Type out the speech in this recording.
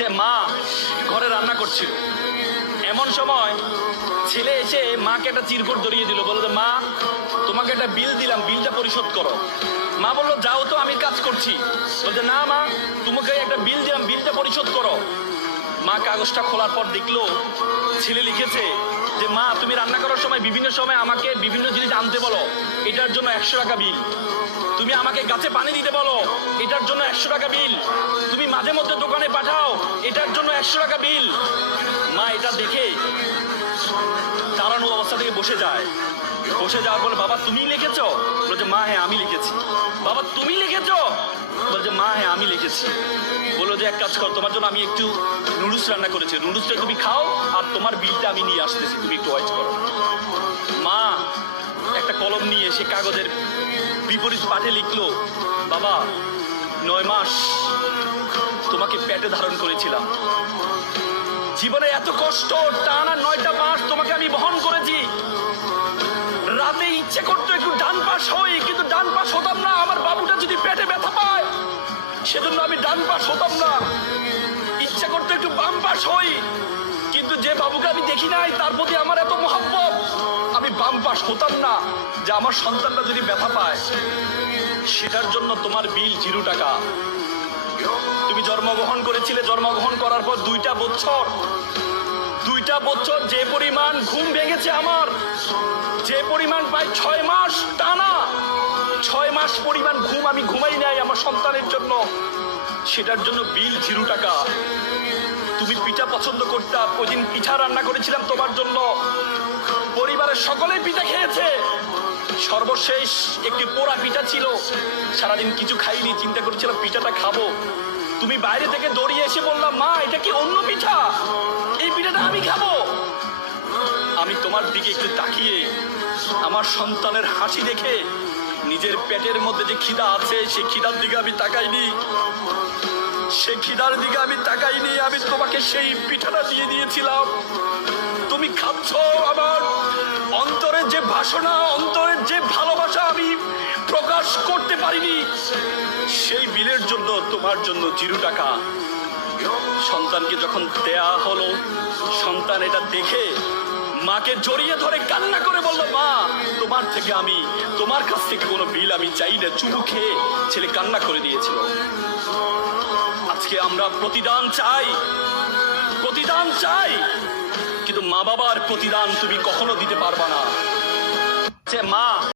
যে মা ঘরে রান্না করছিল, এমন সময় ছেলে এসে মাকে একটা চিরকুট ধরিয়ে দিল, বললো যে মা তোমাকে একটা বিল দিলাম, বিলটা পরিশোধ করো। মা বললো যাও তো, আমি কাজ করছি। বলছে না মা, তোমাকে একটা বিল দিলাম, বিলটা পরিশোধ করো। মা কাগজটা খোলার পর দেখলো ছেলে লিখেছে যে মা তুমি রান্না করার সময় বিভিন্ন সময় আমাকে বিভিন্ন জিনিস আনতে বলো, এটার জন্য 100 টাকা বিল। তুমি আমাকে গাছে পানি দিতে বলো, এটার জন্য 100 টাকা বিল। তুমি মাঝে মধ্যে দোকানে পাঠাও, এটার জন্য 100 টাকা বিল। মা এটা দেখে দাঁড়ানো অবস্থা থেকে বসে যায়। বসে যাওয়ার পর বাবা তুমি লিখেছো? বলছে মা হ্যাঁ আমি লিখেছি। বাবা তুমি লিখেছো? বলছে মা হ্যাঁ আমি লিখেছি। বললো যে এক কাজ কর, তোমার জন্য আমি একটু নুডলস রান্না করেছি, নুডলসটা তুমি খাও, আর তোমার বিলটা আমি নিয়ে আসতেছি, তুমি একটু ওয়েট করো। মা একটা কলম নিয়ে সে কাগজের বিপরীত পাঠে লিখলো, বাবা 9 মাস তোমাকে পেটে ধারণ করেছিলাম, জীবনে এত কষ্ট, টানা 9টা মাস তোমাকে আমি বহন করেছি। রাতে ইচ্ছে করতো একটু ডান পাশ হই, কিন্তু ডান পাশ হতাম না, আমার বাবুটা যদি পেটে ব্যথা পায় সেজন্য আমি ডান পাশ হতাম না। ইচ্ছা করতো একটু বাম পাশ হই, কিন্তু যে বাবুকে আমি দেখি নাই তার প্রতি আমার এত মহব্বত, আমি বাম পাশ হতাম না যে আমার সন্তানটা যদি ব্যথা পায়। সেটার জন্য তোমার বিল 0 টাকা। তুমি জন্মগ্রহণ করেছিলে, জন্মগ্রহণ করার পর 2টা বছর যে পরিমাণ ঘুম ভেঙেছে আমার, যে পরিমাণ প্রায় 6 মাস টানা, 6 মাস পরিমাণ ঘুম আমি ঘুমাই নাই আমার সন্তানের জন্য, সেটার জন্য বিল 0 টাকা। তুমি পিঠা পছন্দ করতা, ওই দিন পিঠা রান্না করেছিলাম তোমার জন্য, পরিবারের সকলেই পিঠা খেয়েছে, সর্বশেষ একটি পোড়া পিঠা ছিল, সারাদিন কিছু খাইনি, চিন্তা করেছিলাম পিঠাটা খাবো। তুমি বাইরে থেকে দৌড়িয়ে এসে বললাম মা এটা কি অন্য পিঠা, এই পিঠাটা আমি খাবো। আমি তোমার দিকে একটু তাকিয়ে আমার সন্তানের হাসি দেখে নিজের পেটের মধ্যে যে খিদা আছে সেই খিদার দিকে আমি তাকাইনি, সেই খিদার দিকে আমি তাকাইনি, আমি তোমাকে সেই পিঠাটা দিয়ে দিয়েছিলাম। তুমি খাচ্ছ, আমার অন্তরের যে বাসনা, অন্তরের যে ভালোবাসা আমি প্রকাশ করতে পারিনি, সেই বিলের জন্য তোমার জন্য 0 টাকা। সন্তানকে যখন দেয়া হলো, সন্তান এটা দেখে মাকে জড়িয়ে ধরে কান্না করে বলল মা তোমার থেকে আমি, তোমার কাছ থেকে কোনো বিল আমি চাই না। চুমু খেয়ে ছেলে কান্না করে দিয়েছিল। আজকে আমরা প্রতিদান চাই, কিন্তু মা বাবার প্রতিদান তুমি কখনো দিতে পারবা না। মা